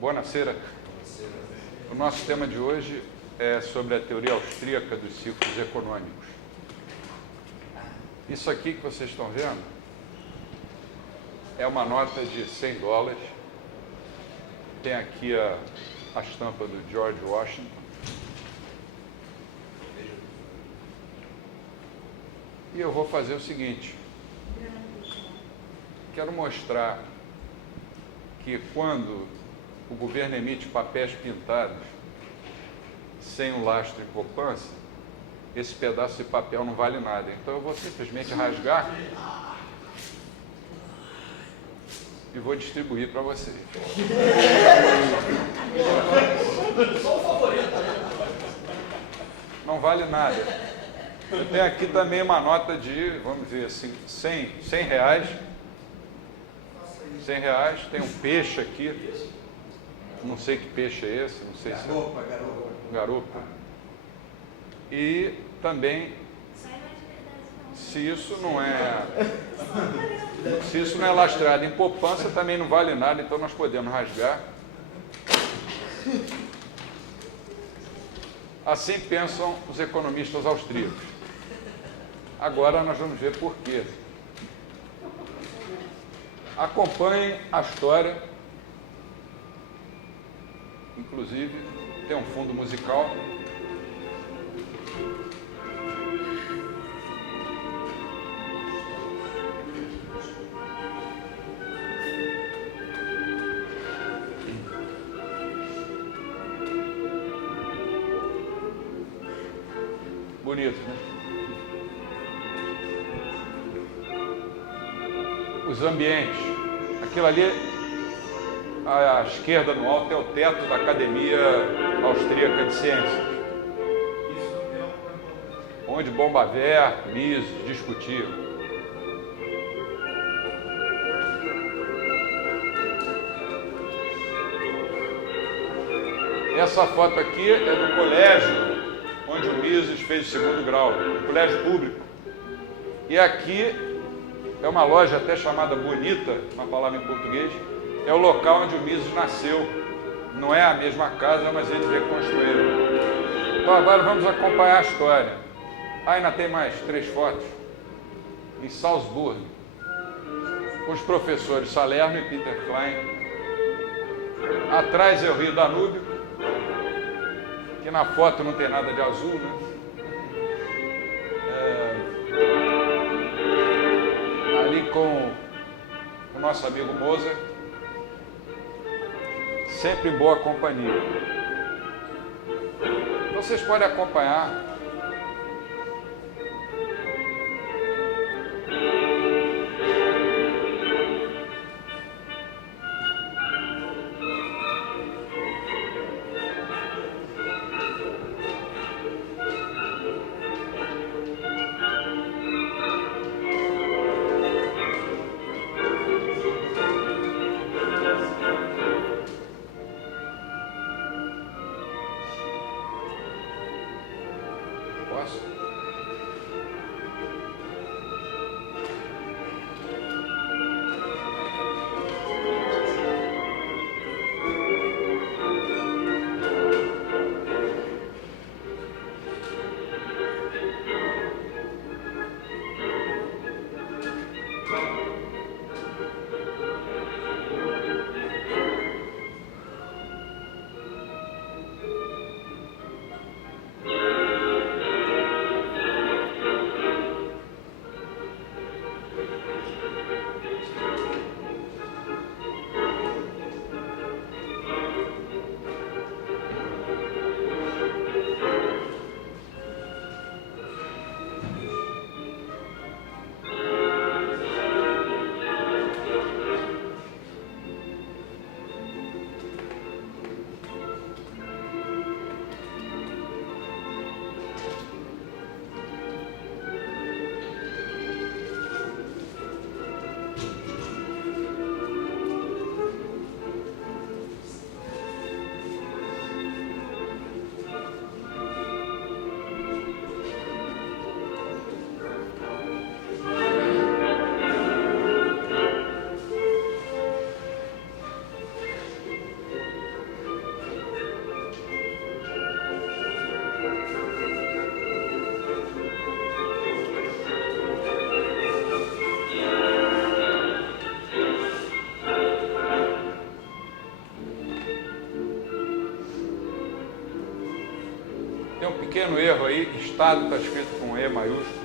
Buonasera. O nosso tema de hoje é sobre a teoria austríaca dos ciclos econômicos. Isso aqui que vocês estão vendo é uma nota de $100. Tem aqui a estampa do George Washington. E eu vou fazer o seguinte. Quero mostrar que quando o governo emite papéis pintados sem o lastro e poupança, esse pedaço de papel não vale nada. Então eu vou simplesmente rasgar e vou distribuir para vocês. Não vale nada. Eu tenho aqui também uma nota de, vamos ver assim, R$100. R$100, tem um peixe aqui, não sei que peixe é esse, não sei se é garopa. E também, se isso não é lastreado em poupança, também não vale nada, então nós podemos rasgar. Assim pensam os economistas austríacos. Agora nós vamos ver por quê. Acompanhem a história, inclusive tem um fundo musical. Bonito, né? Os ambientes. Aquilo ali, à esquerda no alto, é o teto da Academia Austríaca de Ciências, onde Bombaver, Mises discutiam. Essa foto aqui é do colégio onde o Mises fez o segundo grau, um colégio público. E aqui é uma loja até chamada Bonita, uma palavra em português, é o local onde o Mises nasceu. Não é a mesma casa, mas eles reconstruíram. Então agora vamos acompanhar a história. Ainda tem mais 3 fotos. Em Salzburgo, com os professores Salerno e Peter Klein. Atrás é o Rio Danúbio, que na foto não tem nada de azul, né? Ali com o nosso amigo Mozart, sempre em boa companhia. Vocês podem acompanhar. pequeno erro aí, Estado está escrito com E maiúsculo.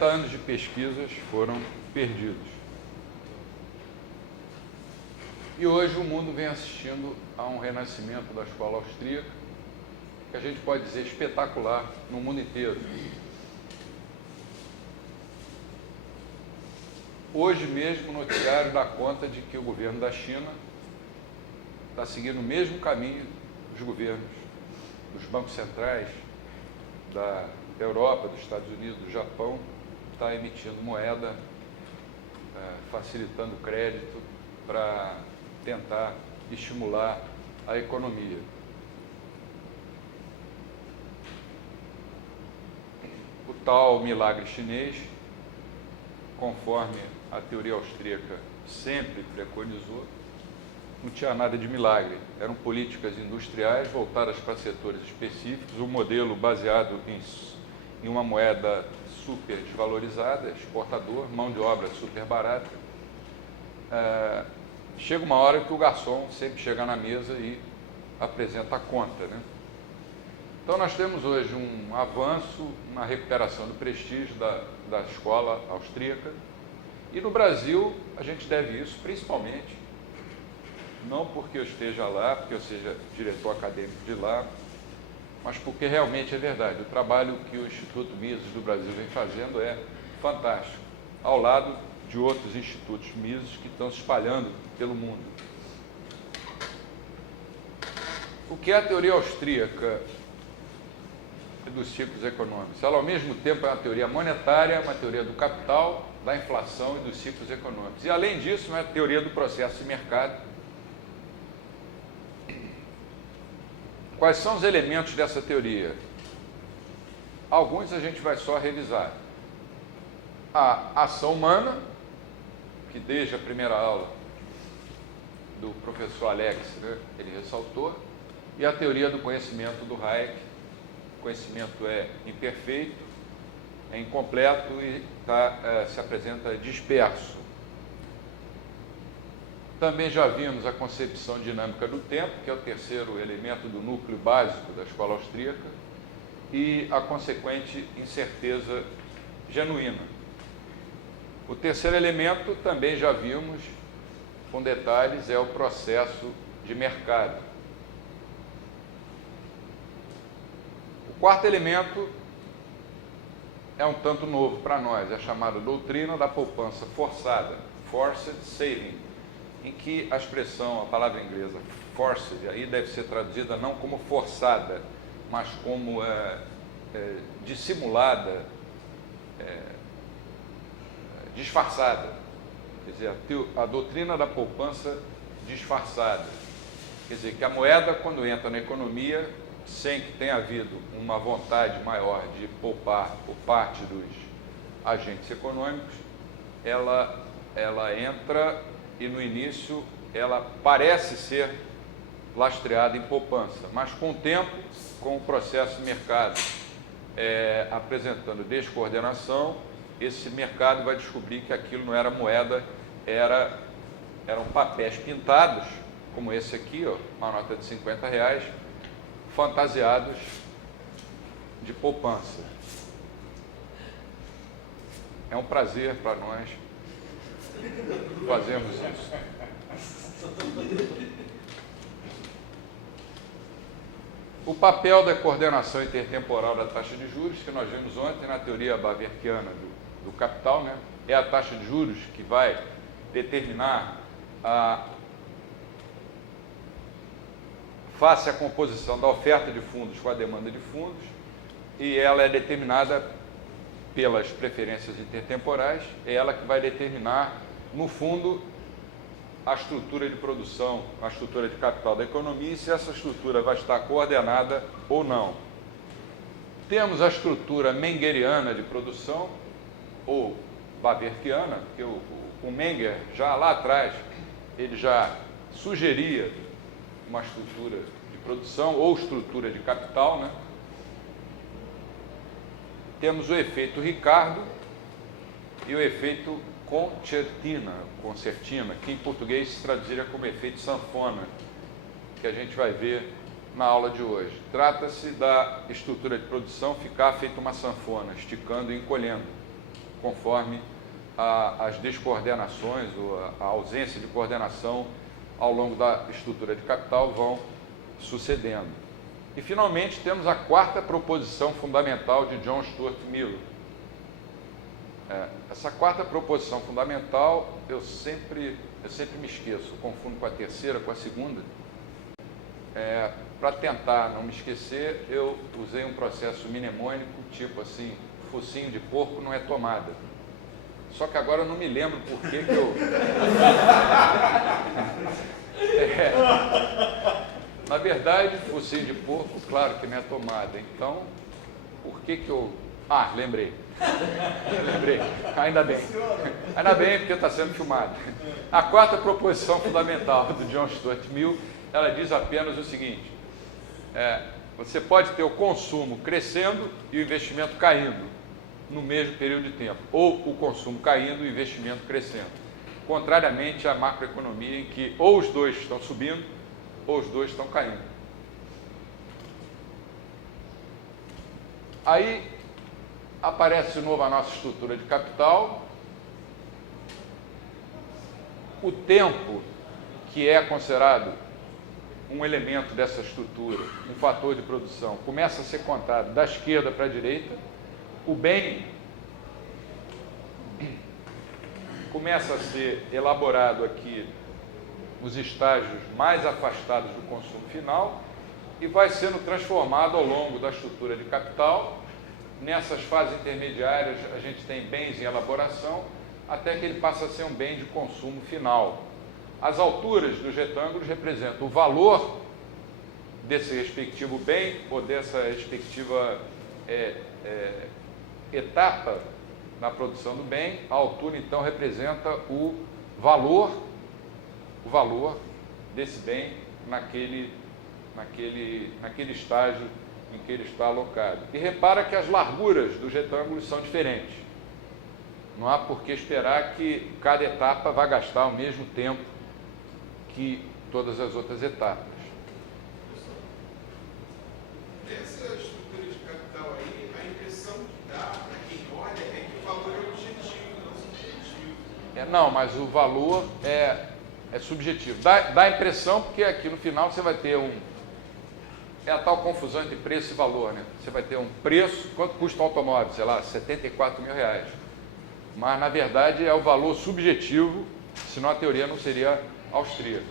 Anos de pesquisas foram perdidos. E hoje o mundo vem assistindo a um renascimento da escola austríaca, que a gente pode dizer espetacular no mundo inteiro. Hoje mesmo o noticiário dá conta de que o governo da China está seguindo o mesmo caminho dos governos, dos bancos centrais, da Europa, dos Estados Unidos, do Japão, está emitindo moeda, facilitando crédito para tentar estimular a economia. O tal milagre chinês, conforme a teoria austríaca sempre preconizou, não tinha nada de milagre. Eram políticas industriais voltadas para setores específicos, um modelo baseado em uma moeda super desvalorizada, exportador, mão de obra super barata. Chega uma hora que o garçom sempre chega na mesa e apresenta a conta, né? Então nós temos hoje um avanço, uma recuperação do prestígio da escola austríaca, e no Brasil a gente deve isso principalmente, não porque eu esteja lá, porque eu seja diretor acadêmico de lá, mas porque realmente é verdade. O trabalho que o Instituto Mises do Brasil vem fazendo é fantástico, ao lado de outros institutos Mises que estão se espalhando pelo mundo. O que é a teoria austríaca dos ciclos econômicos? Ela, ao mesmo tempo, é uma teoria monetária, uma teoria do capital, da inflação e dos ciclos econômicos. E, além disso, é a teoria do processo de mercado. Quais são os elementos dessa teoria? Alguns a gente vai só revisar. A ação humana, que desde a primeira aula do professor Alex, né, ele ressaltou, e a teoria do conhecimento do Hayek. O conhecimento é imperfeito, é incompleto e se apresenta disperso. Também já vimos a concepção dinâmica do tempo, que é o terceiro elemento do núcleo básico da escola austríaca, e a consequente incerteza genuína. O terceiro elemento, também já vimos com detalhes, é o processo de mercado. O quarto elemento é um tanto novo para nós, é a chamada doutrina da poupança forçada, forced saving, em que a expressão, a palavra inglesa forced, aí deve ser traduzida não como forçada, mas como dissimulada, disfarçada. Quer dizer, a doutrina da poupança disfarçada. Quer dizer, que a moeda, quando entra na economia, sem que tenha havido uma vontade maior de poupar por parte dos agentes econômicos, ela entra e no início ela parece ser lastreada em poupança, mas com o tempo, com o processo de mercado apresentando descoordenação, esse mercado vai descobrir que aquilo não era moeda, eram papéis pintados, como esse aqui, ó, uma nota de R$50, fantasiados de poupança. É um prazer para nós fazermos isso. O papel da coordenação intertemporal da taxa de juros, que nós vimos ontem na teoria baverkiana do capital, né? É a taxa de juros que vai determinar face à composição da oferta de fundos com a demanda de fundos, e ela é determinada pelas preferências intertemporais, é ela que vai determinar, no fundo, a estrutura de produção, a estrutura de capital da economia, e se essa estrutura vai estar coordenada ou não. Temos a estrutura mengeriana de produção, ou baverkiana, porque o Menger, já lá atrás, ele já sugeria uma estrutura de produção ou estrutura de capital, né? Temos o efeito Ricardo e o efeito concertina, que em português se traduziria como efeito sanfona, que a gente vai ver na aula de hoje. Trata-se da estrutura de produção ficar feita uma sanfona, esticando e encolhendo, conforme as descoordenações ou a ausência de coordenação ao longo da estrutura de capital vão sucedendo. E, finalmente, temos a quarta proposição fundamental de John Stuart Mill. Essa quarta proposição fundamental, eu sempre me esqueço, eu confundo com a terceira, com a segunda. Para tentar não me esquecer, eu usei um processo mnemônico, tipo assim, focinho de porco não é tomada. Só que agora eu não me lembro por que eu... Na verdade, focinho de porco, claro que não é tomada. Então, por que eu... lembrei. Lembrei. Ainda bem. Ainda bem, porque está sendo filmado. A quarta proposição fundamental do John Stuart Mill, ela diz apenas o seguinte: você pode ter o consumo crescendo e o investimento caindo no mesmo período de tempo, ou o consumo caindo e o investimento crescendo, contrariamente à macroeconomia, em que ou os dois estão subindo ou os dois estão caindo. Aí aparece de novo a nossa estrutura de capital. O tempo, que é considerado um elemento dessa estrutura, um fator de produção, começa a ser contado da esquerda para a direita. O bem começa a ser elaborado aqui nos estágios mais afastados do consumo final e vai sendo transformado ao longo da estrutura de capital. Nessas fases intermediárias, a gente tem bens em elaboração, até que ele passa a ser um bem de consumo final. As alturas dos retângulos representam o valor desse respectivo bem ou dessa respectiva etapa na produção do bem. A altura, então, representa o valor desse bem naquele estágio em que ele está alocado. E repara que as larguras dos retângulos são diferentes. Não há por que esperar que cada etapa vá gastar o mesmo tempo que todas as outras etapas. Nessa estrutura de capital aí, a impressão que dá para quem olha é que o valor é objetivo, não subjetivo. Não, mas o valor é subjetivo. Dá a impressão, porque aqui no final você vai ter a tal confusão entre preço e valor, né? Você vai ter um preço, quanto custa um automóvel? Sei lá, R$74 mil. Mas, na verdade, é o valor subjetivo, senão a teoria não seria austríaca.